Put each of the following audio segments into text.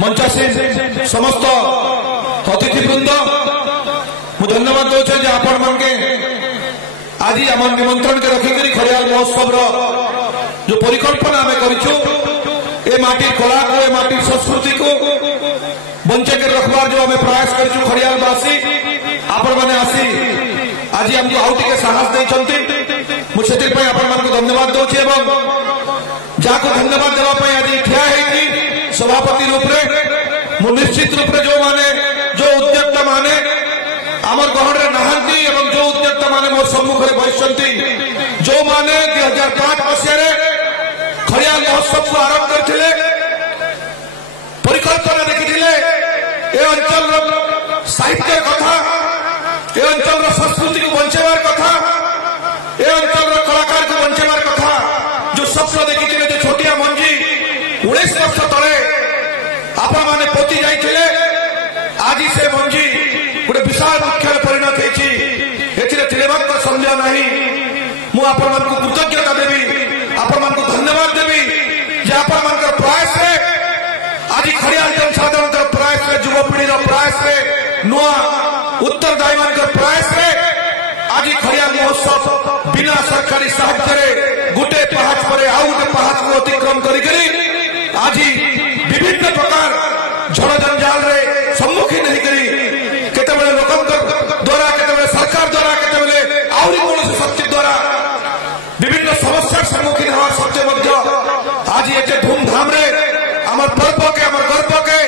मंचासीन समस्त अतिथिवृंद मु धन्यवाद दूचे आपण मन के आज आम निमंत्रण के रखिक खड़ियाल महोत्सव जो परिकल्पना आम करूँ ए माटी कला को ए माटी संस्कृति को बंचे कर रखबार जो आम प्रयास करूँ खड़ियालवासी आपण मैंने आसी आज आमको आउ टे साहस देते मुझे धन्यवाद दूचे जहाँ को धन्यवाद देवाई आज ठिया सभापति रूप में निश्चित रूप में जो माने जो उद्योक्ता माने आमर गहन में नहांती एवं जो उद्योक्ता माने मोर सम्मुख में बसती जो माने 2005 मसीह खड़ियाल महोत्सव को आरंभ करथिले परिकल्पना देखिथिले ए अंचल साहित्य कथा ए अंचल संस्कृति को बंचेबार कथा ए अंचल कलाकार को बंचेबार कथा जो स्वप्न देखिथिले जो छोटिया मंजी 19 वर्ष तले आपण माने पोती जाइथिले आज से मंजी गोटे विशाल वृक्ष परिणत होती तिलेमात्र संदेह नहीं मु आपण मान को कृतज्ञता देवी आपण मान को धन्यवाद देवी जे आपण मान का प्रयास है आज खड़ियाल जनसाधारण प्रयास है युवपीढ़ी प्रयास है नुआ उत्तरदायी मान प्रयास है आज खड़ियाल महोत्सव बिना सरकारी साहाय्य गोटे पहाड़ पर आउ गोटे पहाड़ को अतिक्रम करी आज विभिन्न प्रकार झड़ जंजाल रे सम्मुखीन नहीं केतबेले लोकं द्वारा केतबेले सरकार द्वारा केतबेले आउरी कौन शक्ति द्वारा विभिन्न समस्या सम्मुखीन हवा सत्य मध्य आज ये धूमधाम रे आमर पर्व के आमर गर्व के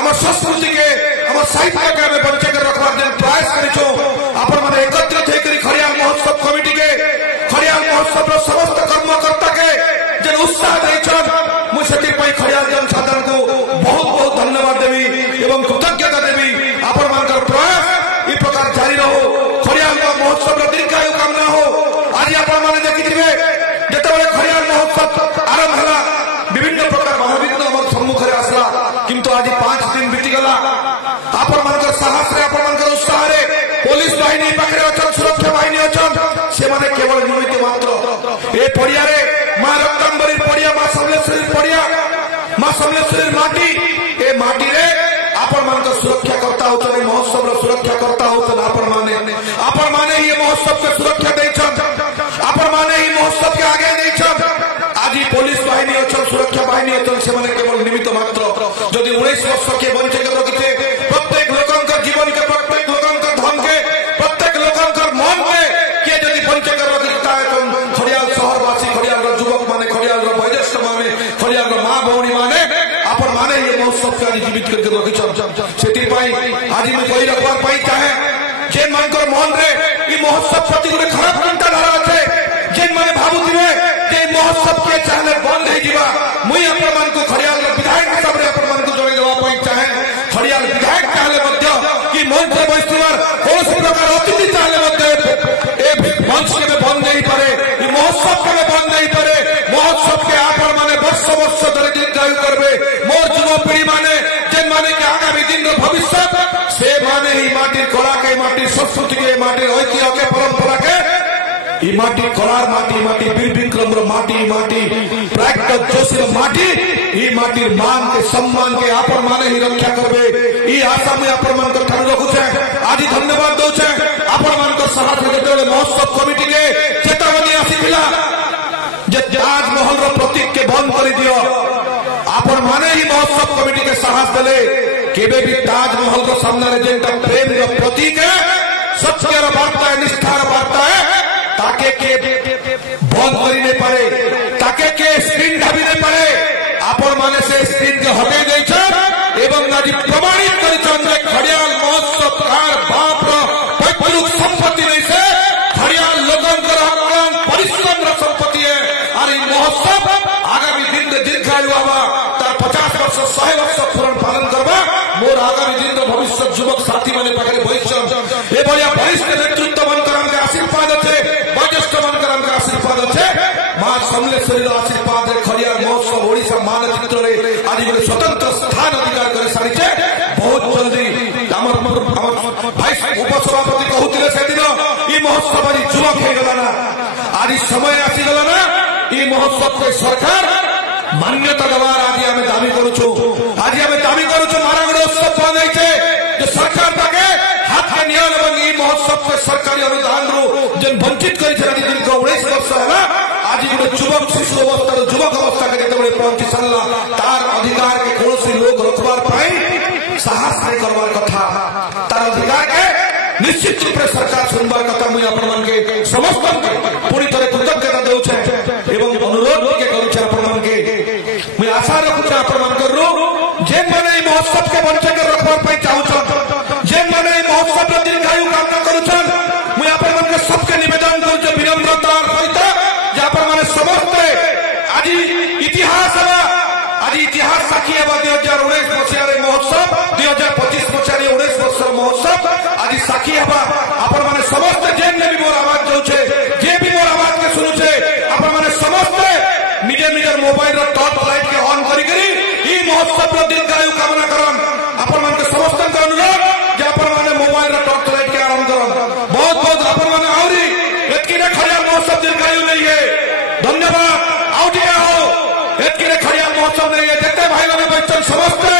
आमर संस्कृति के आमर साहित्य के आमे बंचे कर रखबार दिन प्रयास करिछो आपण माने एकत्रित होकर खड़ियाल महोत्सव कमिटी के खड़ियाल महोत्सव समस्त कर्मकर्ता के जे उत्साह दैछन मु सेति पई खड़ियाल जनसाधारण को बहुत बहुत धन्यवाद देवी एवं कृतज्ञता देवी आपण मानकर प्रयास इ प्रकार जारी रहो खड़ियाल महोत्सव दीर्घायु कामना हो आज आपण माने देखिथिबे जेतेबेले खड़ियाल महोत्सव आरंभ हला विभिन्न प्रकार महाविघ्न हमर सम्मुख रे आसला किंतु आज 5 दिन बीती गला आपण मानकर साहस रे आपण मानकर उत्साह रे पुलिस बाहिनी पाखरे अछन सुरक्षा बाहिनी अछन से माने केवल निमित्त मात्र ए पड़िया रे मां रक्तंबरी पड़िया मां समलेश्वरी पड़िया मां समलेश्वरी माटी ए माटी रे आपण मानकर सुरक्षा करता होचन महोत्सव रो सुरक्षा करता होचन आपण माने ये महोत्सव के सुरक्षा दैछन आपण माने ही महोत्सव के आगे दैछन आज पुलिस बाहिनी अछन सुरक्षा बाहिनी अछन से माने केवल निमित्त मात्र जदि 19 वर्ष के बंचे के रखिते प्रत्येक लोकन का जीवन के प्रत्येक लोकन का धन के प्रत्येक लोकन का मन के के जदि बंचे के रखिता है तो खड़ियाल शहरवासी खड़ियाल रो युवक माने खड़ियाल रो वयस्क माने खड़ियाल रो मां भौणी माने आपण माने ये महोत्सव के आज जीवित करके रखिछन सेति पई आज मैं कहि रखबार पई चाहे जे मानकर मन रे ई महोत्सव प्रति गोटे खराब चिंताधारा अछि जे माने भाबुथिबे जे महोत्सव के चाहले बंद हे जीवा मुई आपण मान को खड़ियाल विधायक हिसाब रे आपण मान को जोड़े देवा पई चाहे खड़ियाल विधायक चाहले मध्य कि मंच रे बसुवार कौन प्रकार अतिथि चाहले मध्य ए मंच के बंद नहीं पारे ई महोत्सव के बंद नहीं पारे महोत्सव के आपण माने वर्ष वर्ष धरि दीर्घायु करबे मोर युवा पीढ़ी माने जे माने के आगामी दिन रो भविष्य से माने ही माटी कला के माटी संस्कृति के माटी ऐतिह्य के परंपरा के ई माटी कलार माटी माटी वीर विक्रम रो माटी प्राकृत जोशी माटी ई माटी मान के सम्मान के आपण माने ही रक्षा करबे ई आशा में आपण मान को ठान रखु छे आज धन्यवाद दउ छे आपण मान को साथ जेतेले महोत्सव कमिटी के चेतावनी आसीथिला जे ताजमहल रो प्रतीक के बंद कर दियो आपण माने ही महोत्सव कमिटी के साहस देले केबे भी ताजमहल रो सामने रे जेंटा प्रेम रो प्रतीक है सत्य रो वार्ता है निष्ठा रो वार्ता है ताके के बंद करी नहीं पारे ताके के स्क्रीन ढाबी नहीं पारे आपण माने से स्क्रीन के हटे दै छ एवं आज प्रमाणित करी चंद्र खड़ियाल महोत्सव कार बाप रो पैतृक संपत्ति नहीं से खड़ियाल लोगन कर हकलान परिश्रम रो संपत्ति है और ई महोत्सव आगामी दिन रे दीर्घायु आवा तार 50 वर्ष 100 वर्ष पूर्ण पालन करबा मोर आगामी दिन रो भविष्य युवक साथी माने पाखरे भविष्य ए भलिया वरिष्ठ नेतृत्व मन करम के आशीर्वाद छे वरिष्ठ मन करम के आशीर्वाद छे मां समलेश्वरी रो आशीर्वाद रे खड़ियाल महोत्सव ओडिशा मानचित्र रे आज गोटे स्वतंत्र स्थान अधिकार करे सारी छे बहुत जल्दी हमर भाई उपसभापति कहउतिले से दिन ई महोत्सव आज युवक हे गला ना आज समय आसी गला ना ई महोत्सव के सरकार मान्यता देवार आज आमे दाबी करूछु आज आमे दाबी सरकारी अनुदान जेन वंचित कर दीर्घ 19 वर्ष है आज गोटे युवक शिशु अवस्था युवक अवस्था के जिते पहुंची सारा तार अधिकार के कौन लोग रखबार साहस नहीं करवार कथा तार अधिकार के निश्चित रूप से सरकार सुनबार कथा मुझे आपण समस्त पुणी थे कृतज्ञता दूचे एवं अनुरोध के मुझे आशा रखुचे आपण जेन मैंने महोत्सव के बंचे के रखबार चाहून जेन मैंने महोत्सव दीर्घायु कामना करुछन मुझे आपण सबके निवेदन करुचे विनम्रतार सहित जे आपण समस्ते आज इतिहास आज इतिहास साक्षी है 2019 मसीह महोत्सव 2025 मसीह 19 वर्ष महोत्सव आज साक्षी है आपण मैंने समस्ते जेन ने भी मोर आवाज जाऊे जे भी मोर आवाज के सुनुचे आपण मैंने समस्ते निजे निजर मोबाइल टॉर्च लाइट के ऑन करी महोत्सव दीर्घायु कामना करन आपण मन समस्त अनुरोध जे आपण मैंने मोबाइल टॉर्च लाइट के आरंभ करन बहुत बहुत आपण मैंने आवरी एतकी खड़िया महोत्सव दीर्घायु नहीं है धन्यवाद आउटिया हो एतकी खड़िया महोत्सव नहीं है जितने भाई मैंने बच्चन समझते